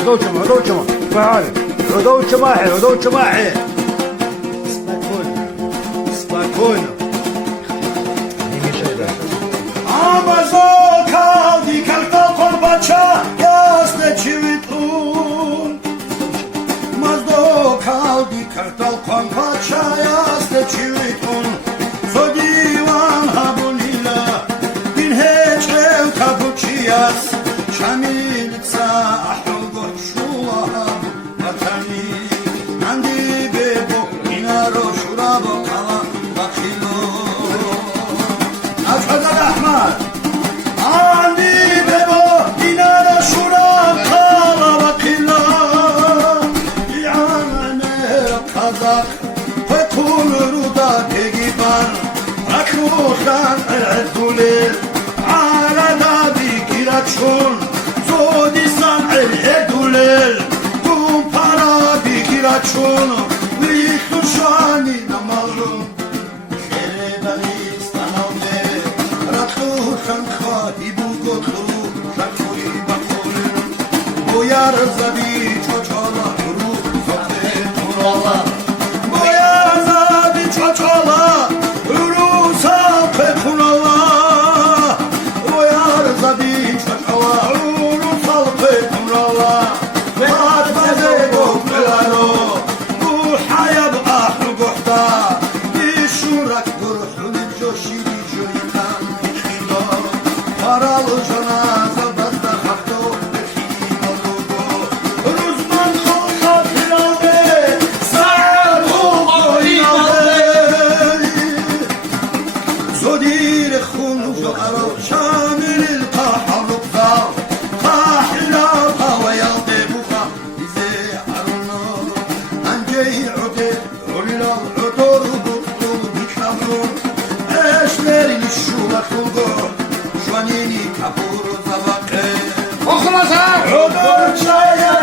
عدوش تعالي عدوش معي spokojno Amazo kaldi kalkta korbaça Yazne çivitun Mazdo kaldi kalkta korbaça Yazne çivitun Zodivan habulila Bin heçrev kabuçiyas Şamilitsa ahulgo şulaha Vatani Nandi bebo Inaro şurabo kala Bakilo Açmadan Ahmet Andi bebo Inaro şurab kala Bakilo Yamane kazak Fekuluru da tegiban Rakuşan el-Dulil Arada bir kiraçun Zodisan el-Dulil Kumpara bir kiraçun Vihtu şani namazun Şeredanistan avne Rakuşan katibu gotlu Şakuri bakulun Boyar zabi çoçola Ruh sohbet kurala Boyar zabi çoçola Ruh sohbet kurala Boyar zabi çoçola Ruh sohbet kurala Fatmade boklararo Ruh hayab ahlu gohta Bişurak duruhun coşiri joyitan Kilo Paralı canaza Bazda hakto Bekino lugo Ruzman kolka filavde Sa'ar hugo inavde Zodir khun Jo'aro Shamil il-qahaluk zaw Qahilata ve yalde buha Bize arno Anjey ude Ulilal udoru butlu Bikavrun Eşlerin şulak ulgo Şvanini kapuru zavake Okula sen. Udor çaya